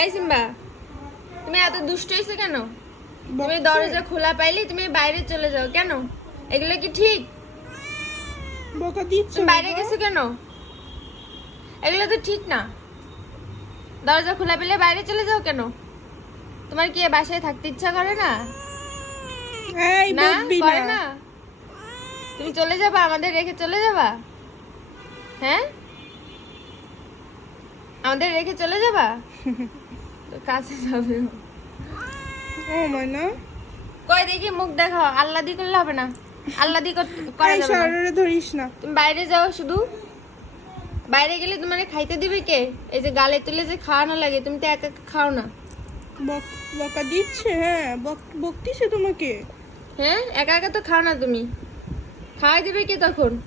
এই সিম্বা তুমি এত দুষ্ট হয়েছে কেন? তুমি দরজা খোলা পাইলে তুমি বাইরে চলে যাও কেন? এগুলো কি ঠিক? বকা দিচ্ছে বাইরে গেছো কেন? এগুলো তো ঠিক না। দরজা খোলা পেলে বাইরে চলে যাও কেন? তোমার কি বাসায় থাকতে ইচ্ছা করে না? এই না করে না। না। তুমি চলে যাবা আমাদের রেখে চলে যাবা। হ্যাঁ? আমাদের রেখে চলে যাবা? কাছে যাবে। ও। ময়না। কই দেখি মুখ দেখাও। আল্লাহ দি করলে হবে না। আল্লাহ দি করা যাবে না। ধরিস না। তুমি বাইরে যাও শুধু। বাইরে গেলে তোমার খাইতে দিবে কে? এই যে গালে তুলে যে খাওয়ানো লাগে তুমি তো একা একা খাও না। বকা দিচ্ছে হ্যাঁ। বক- বকতিছে তোমাকে। হ্যাঁ? একা একা তো খাও না তুমি। খাওয়াই দিবে কে তখন?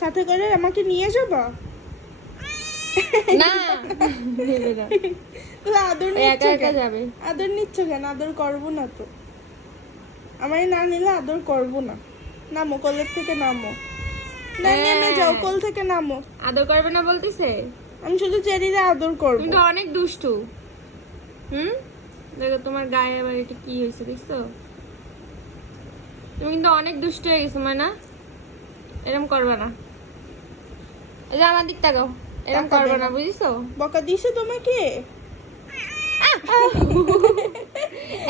সাথে করে আমাকে নিয়ে যাবা? না। না। আদর ওই একা একা কেন? যাবে। আদর নিচ্ছে কেন? আদর করব না তো। আমায় না নিলে আদর করব না। নামো কোলের থেকে নামো। না হ্যাঁ। নেমে যাও কোল থেকে নামো। আদর করবে না বলতেছে? আমি শুধু চেরিরে আদর করব। অনেক দুষ্টু। হুম? দেখো তোমার গায়ে আবার এটা কি হয়েছে দেখছ? তুমি কিন্তু অনেক দুষ্ট হয়ে গেছো না এরম করবে না। এই যে আমার দিক তাকাও এরম করবে না। না বুঝছ? বকা দিছে তোমাকে?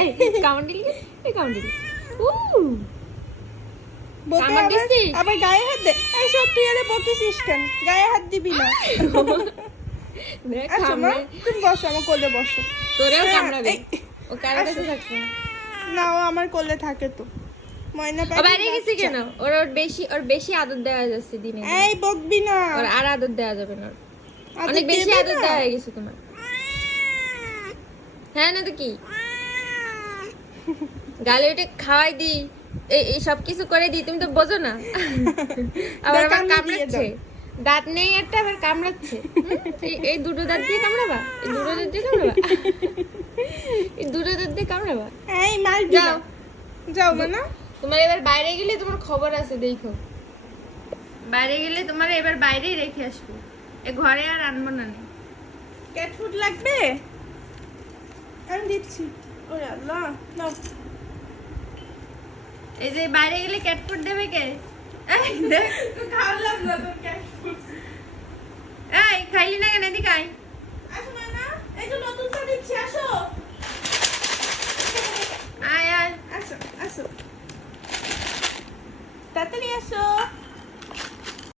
এই কামড় এই কামড় উ আবার গায়ে হাত দে এই সত্যি আরে বকিছিস কেন? গায়ে হাত দিবি না। দেখ মা কামড়ে। তুমি বসো আমার কোলে বসো। তোরেও হ্যাঁ, কামড়াবে। ও কারও কাছে থাকবে না। ও আমার কোলে থাকে তো। ময়না পাখি বাইরে গেছে কেন? ওর ওর বেশি ওর বেশি আদর দেওয়া যাচ্ছে দিনে। এই বকবি না। ওর আর আদর দেওয়া যাবে না অনেক বেশি আদর দেওয়া হয়ে গেছে তোমার। হ্যাঁ না তো কি? গালে খাওয়াই দি এই সব কিছু করে দি তুমি তো বোঝো না। আবার আবার কামড়াচ্ছে। দাঁত নেই একটা আবার কামড়াচ্ছে। এই- দুটো দাঁত দিয়ে কামড়াবা? এই দুটো দাঁত দিয়ে কামড়াবা? এই দুটো দাঁত দিয়ে কামড়াবা? এই যাও। যাও না। তোমার এবার বাইরে গেলে তোমার খবর আছে দেখো। বাইরে গেলে তোমার এবার বাইরেই রেখে আসব। ঘরে আর আনব না ক্যাট ফুড লাগবে? আমি দিচ্ছি। এই যে বাইরে গেলে ক্যাট ফুড দেবে কে? খাওয়ালাম না তোর ক্যাট ফুড। এই খাইলি না কেন? এদিকে আয়। এই তো দিচ্ছি আসো। আয় আয়। আসো আসো। তাড়াতাড়ি আসো।